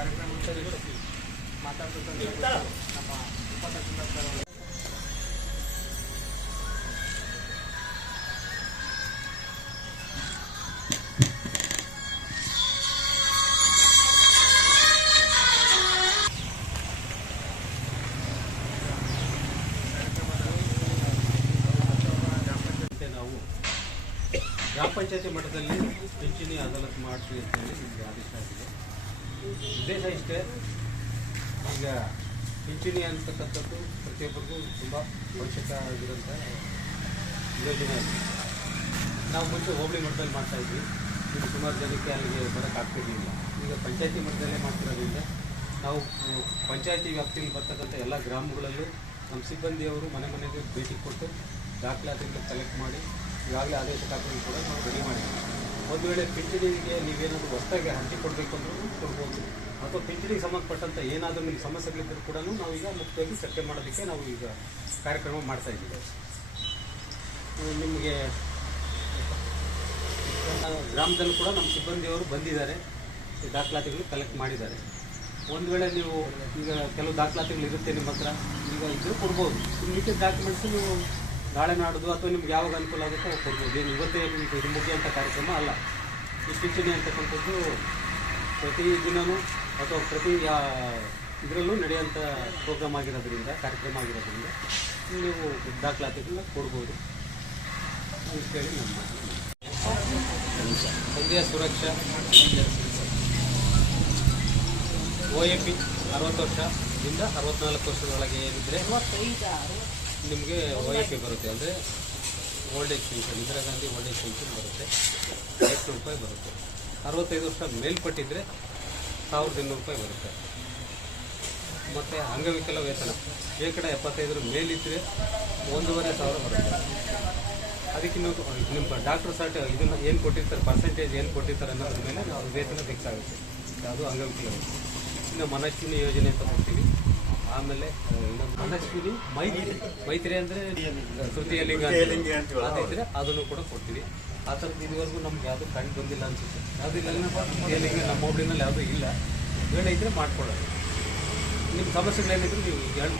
ಕಾರ್ಯಕ್ರಮ ಮಾತಾಡ್ತಕ್ಕಂಥ ನಮ್ಮ ಉಪತಹಸೀಲ್ದಾರ್ ನಾವು ಗ್ರಾಮ ಪಂಚಾಯತಿ ಮಟ್ಟದಲ್ಲಿ ಪಿಂಚಣಿ ಅದಾಲತ್ ಮಾಡಿಸಿ ಅಂತೇಳಿ ನಿಮಗೆ ಆದೇಶ ಆಗಿದೆ. ಉದ್ದೇಶ ಇಷ್ಟೇ, ಈಗ ಪಿಂಚಣಿ ಅಂತಕ್ಕಂಥದ್ದು ಪ್ರತಿಯೊಬ್ಬರಿಗೂ ತುಂಬ ಅವಶ್ಯಕ ಆಗಿರೋಂಥ ಯೋಜನೆ ಆಗಿದೆ. ನಾವು ಮುಂಚೆ ಹೋಬಳಿ ಮಟ್ಟದಲ್ಲಿ ಮಾಡ್ತಾಯಿದ್ವಿ, ಈಗ ಸುಮಾರು ಜನಕ್ಕೆ ಅಲ್ಲಿಗೆ ಬರೋಕ್ಕಾಗ್ತಿರಲಿಲ್ಲ. ಈಗ ಪಂಚಾಯತಿ ಮಟ್ಟದಲ್ಲೇ ಮಾಡ್ತಿರೋದ್ರಿಂದ ನಾವು ಪಂಚಾಯತಿ ವ್ಯಾಪ್ತಿಯಲ್ಲಿ ಬರ್ತಕ್ಕಂಥ ಎಲ್ಲ ಗ್ರಾಮಗಳಲ್ಲೂ ನಮ್ಮ ಸಿಬ್ಬಂದಿಯವರು ಮನೆ ಮನೆಗೆ ಭೇಟಿ ಕೊಟ್ಟು ದಾಖಲಾತಿಗಳು ಕಲೆಕ್ಟ್ ಮಾಡಿ ಈಗಾಗಲೇ ಆದೇಶ ಕಾಪಿಯನ್ನು ಕೂಡ ನಾವು ರೆಡಿ ಮಾಡಿದ್ದೀವಿ. ಒಂದು ವೇಳೆ ಪಿಂಚಣಿಗೆ ನೀವೇನಾದರೂ ಹೊಸದಾಗಿ ಅರ್ಜಿ ಕೊಡಬೇಕು ಅಂದ್ರೂ ಕೊಡ್ಬೋದು, ಅಥವಾ ಪಿಂಚಣಿಗೆ ಸಂಬಂಧಪಟ್ಟಂಥ ಏನಾದರೂ ನಿಮ್ಗೆ ಸಮಸ್ಯೆಗಳಿದ್ದರೂ ಕೂಡ ನಾವೀಗ ಮುಖ್ಯವಾಗಿ ಚರ್ಚೆ ಮಾಡೋದಕ್ಕೆ ನಾವು ಈಗ ಕಾರ್ಯಕ್ರಮ ಮಾಡ್ತಾಯಿದ್ದೀವಿ. ನಿಮಗೆ ಗ್ರಾಮದಲ್ಲೂ ಕೂಡ ನಮ್ಮ ಸಿಬ್ಬಂದಿಯವರು ಬಂದಿದ್ದಾರೆ, ದಾಖಲಾತಿಗಳು ಕಲೆಕ್ಟ್ ಮಾಡಿದ್ದಾರೆ. ಒಂದು ವೇಳೆ ನೀವು ಈಗ ಕೆಲವು ದಾಖಲಾತಿಗಳು ಇರುತ್ತೆ ನಿಮ್ಮ ಹತ್ರ, ಈಗ ಇದು ಕೊಡ್ಬೋದು. ಮಿಕ್ಕಿದ ಡಾಕ್ಯುಮೆಂಟ್ಸ್ ನೀವು ನಾಳೆ ನಾಡ್ದು ಅಥವಾ ನಿಮ್ಗೆ ಯಾವಾಗ ಅನುಕೂಲ ಆಗುತ್ತೋ ಅವಾಗ ಕೊಡ್ಬೋದು. ಏನು ಇವತ್ತೇ ಇದು ಮುಗಿಯುವಂಥ ಕಾರ್ಯಕ್ರಮ ಅಲ್ಲ. ಈ ಪಿಂಚಣಿ ಅಂತಕ್ಕಂಥದ್ದು ಪ್ರತಿದಿನವೂ ಅಥವಾ ಪ್ರತಿ ಇದರಲ್ಲೂ ನಡೆಯುವಂಥ ಪ್ರೋಗ್ರಾಮ್ ಆಗಿರೋದ್ರಿಂದ, ಕಾರ್ಯಕ್ರಮ ಆಗಿರೋದ್ರಿಂದ ನೀವು ದಾಖಲಾತಿಗಳನ್ನ ಕೊಡ್ಬೋದು ಅಂತೇಳಿ ನಮ್ಮ ಸಂಧ್ಯಾ ಸುರಕ್ಷಾ OAP 60 ವರ್ಷದಿಂದ 64 ವರ್ಷದೊಳಗೆ ಏನಿದ್ರೆ ನಿಮಗೆ OAP ಬರುತ್ತೆ. ಅಂದರೆ old age pension, Indira Gandhi old age pension ಬರುತ್ತೆ, 500 ರೂಪಾಯಿ ಬರುತ್ತೆ. 65 ವರ್ಷ ಮೇಲ್ಪಟ್ಟಿದ್ರೆ 1200 ರೂಪಾಯಿ ಬರುತ್ತೆ. ಮತ್ತು ಅಂಗವಿಕಲ ವೇತನ ಶೇಕಡ 75 ಮೇಲಿದ್ದರೆ 1500 ಬರುತ್ತೆ. ಅದಕ್ಕಿನ್ನೂ ನಿಮ್ಮ ಡಾಕ್ಟರ್ ಇದನ್ನು ಏನು ಕೊಟ್ಟಿರ್ತಾರೆ, ಪರ್ಸೆಂಟೇಜ್ ಏನು ಕೊಟ್ಟಿರ್ತಾರೆ ಅನ್ನೋದ್ರ ಮೇಲೆ ನಾವು ವೇತನ ಫಿಕ್ಸ್ ಆಗುತ್ತೆ. ಅದು ಅಂಗವಿಕಲ ವೇತನ. ಇನ್ನು ಮನಸ್ವಿನಿ ಯೋಜನೆ ಅಂತ ಕೊಡ್ತೀವಿ. ಆಮೇಲೆ ಮನಸ್ವಿನಿ ಮೈತ್ರಿ ಅಂದರೆ ತೃತೀಯ ಲಿಂಗ ಅದಿದ್ರೆ ಅದನ್ನು ಕೂಡ ಕೊಡ್ತೀವಿ. ಆ ಥರದ್ದು ಇದುವರೆಗೂ ನಮ್ಗೆ ಯಾವುದು ಕಂಡು ಬಂದಿಲ್ಲ ಅನಿಸುತ್ತೆ. ಯಾವುದೂ ಇಲ್ಲ, ತೃತೀಯ ಲಿಂಗ ನಮ್ಮ ಹೋಬಳಿನಲ್ಲಿ ಯಾವುದೂ ಇಲ್ಲ. ವೇಳೆ ಇದ್ದರೆ ಮಾಡ್ಕೊಡೋದು. ನಿಮ್ಮ ಸಮಸ್ಯೆಗಳೇನಿದ್ರು ನೀವು ಹೇಳಿ.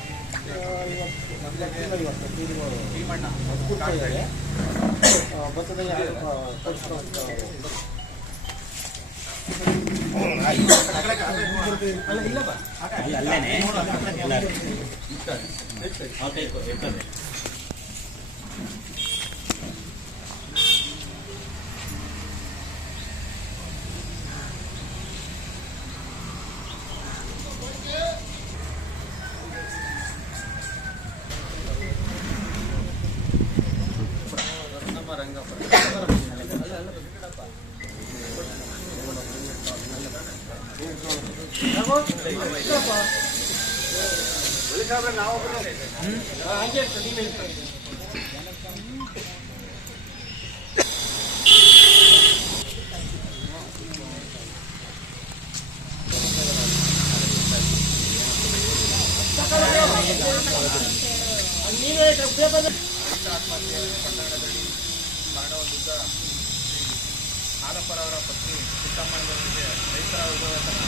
ಆಲಪ್ಪರವರ ಪತ್ನಿ ಚಿಕ್ಕಮ್ಮನವರಿಗೆ ರೈತರ ಉದ್ಯೋಗತನ